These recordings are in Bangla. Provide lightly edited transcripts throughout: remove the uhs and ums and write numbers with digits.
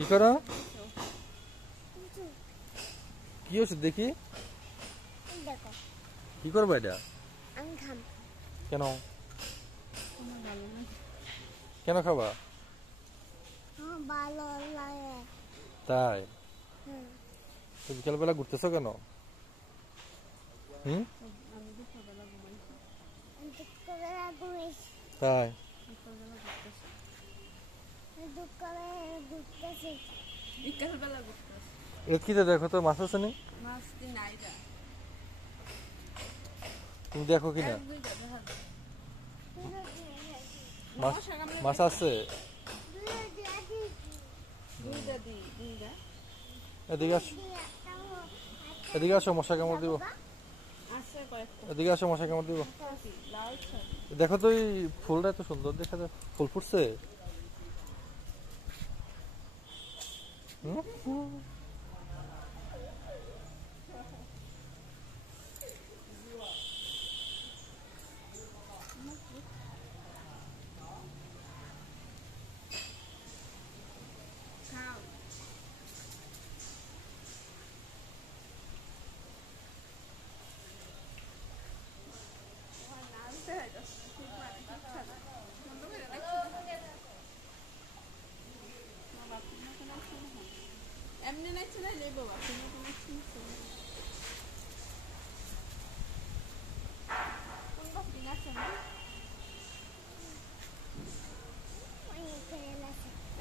কি করো? কি ওষুধ দেখি? কি করবো এটা? কেন কেন খাবা? তাই বিকালবেলা ঘুরতেছো কেন? তাই এতকিতে দেখো তো মাছ আছে নি? তুমি দেখো কিনা মাছ আছে? এদিকে আসো, এদিকে আসো, মশা কামড় দিব। এদিকে আসো, মশা কামড় দিব। দেখো তো এই ফুলটা এত সুন্দর, দেখা যায় ফুল ফুটছে। এমনি নাইছে না লে বাবা তুমি তো নাইছিস কোন বাস দিন আছে না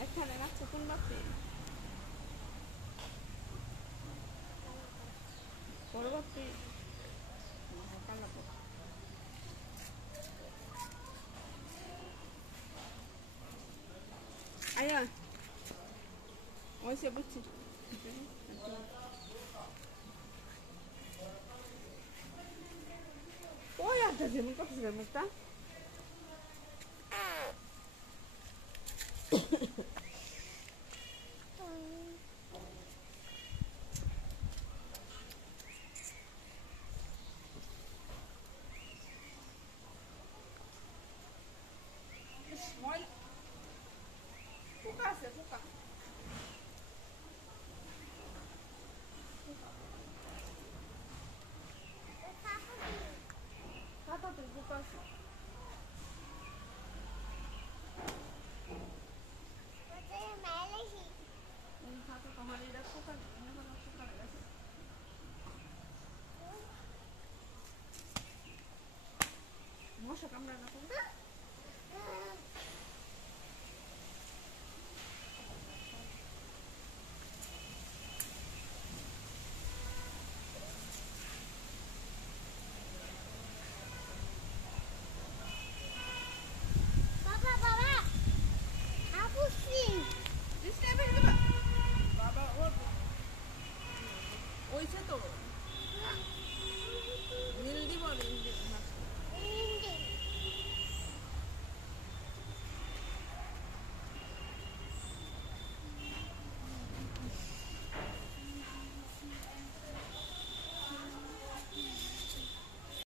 এখানে নাচছে কোন বাসে বড় বাসে আয়া ওই সে বুঝছি ওই আটা যেমন কত মুখটা পোকা আছে পোকা খাতা তো পোকা আছে খাতা তো আমার এটা পোকা পোকা আছে মশা কামড়ায় না তো বাবা ওইছে তো